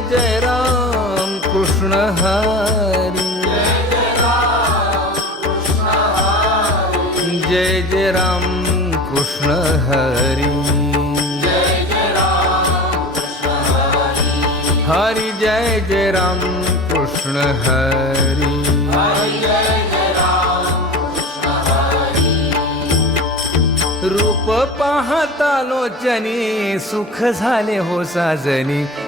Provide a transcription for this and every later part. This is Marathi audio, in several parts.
जय राम कृष्ण हरी। जय जय राम कृष्ण हरि। हरि जय जय राम कृष्ण हरी। रूप पाहता लोचनी सुख झाले हो साजनी।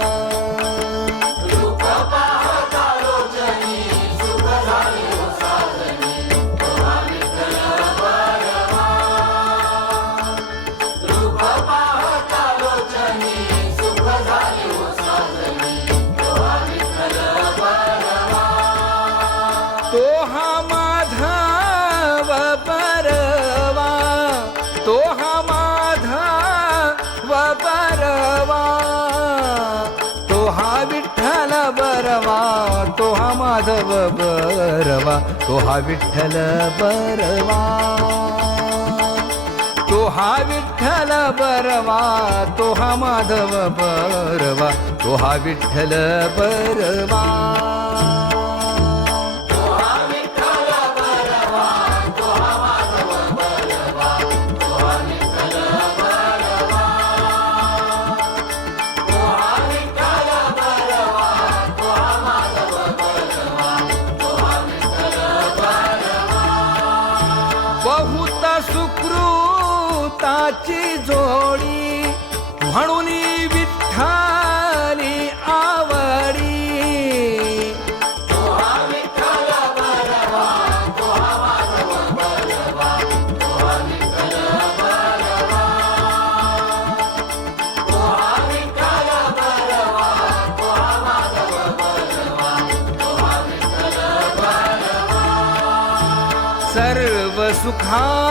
बरवा तो हा माधव बरवा तो हा विठ्ठल बरवा. तो हा विठ्ठल बरवा तो हा माधव बरवा तो हा विठ्ठल बरवा. सुकृताची जोडी म्हणून विठ्ठाली आवडी. सर्व सुखा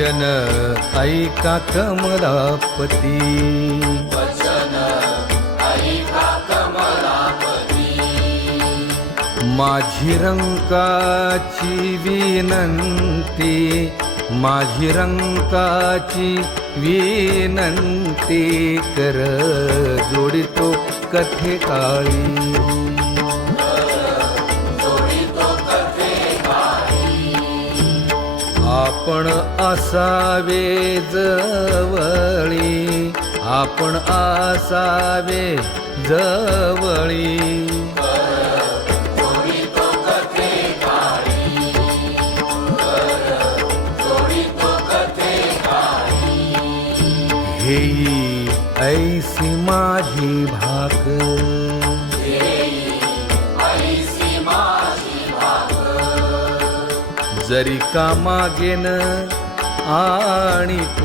वचन ऐका कमलापती. माझी रंकाची विनंती माझी रंकाची विनंती कर जोडितो कथे काळी आपण असावे जवळी. आपण असावे जवळी. हेई ऐसी माझी भाकर. जरी का मागेन आणिक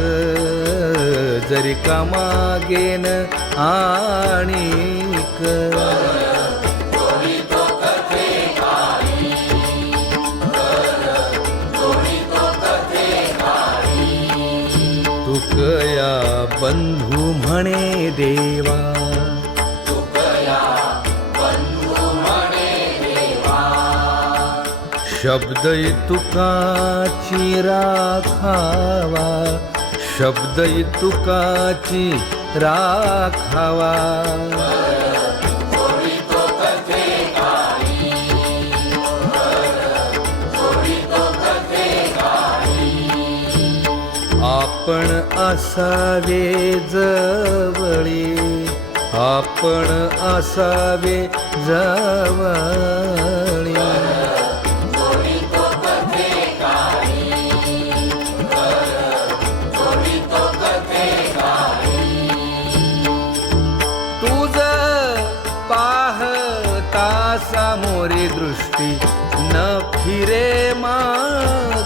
जरी का मागेन आणिक. तुकया बंधू म्हणे देवा शब्द तुकाची राखावा शब्द तुकाची राखावा. आपण असावे जवळी आपण असावे जवळी.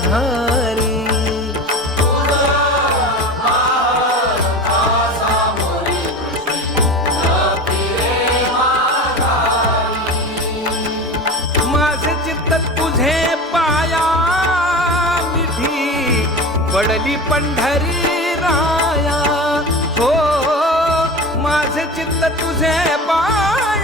माघारी माझे चित्त तुझे पाया मिठी पडली पंढरी राया। हो माझे चित्त तुझे पाया।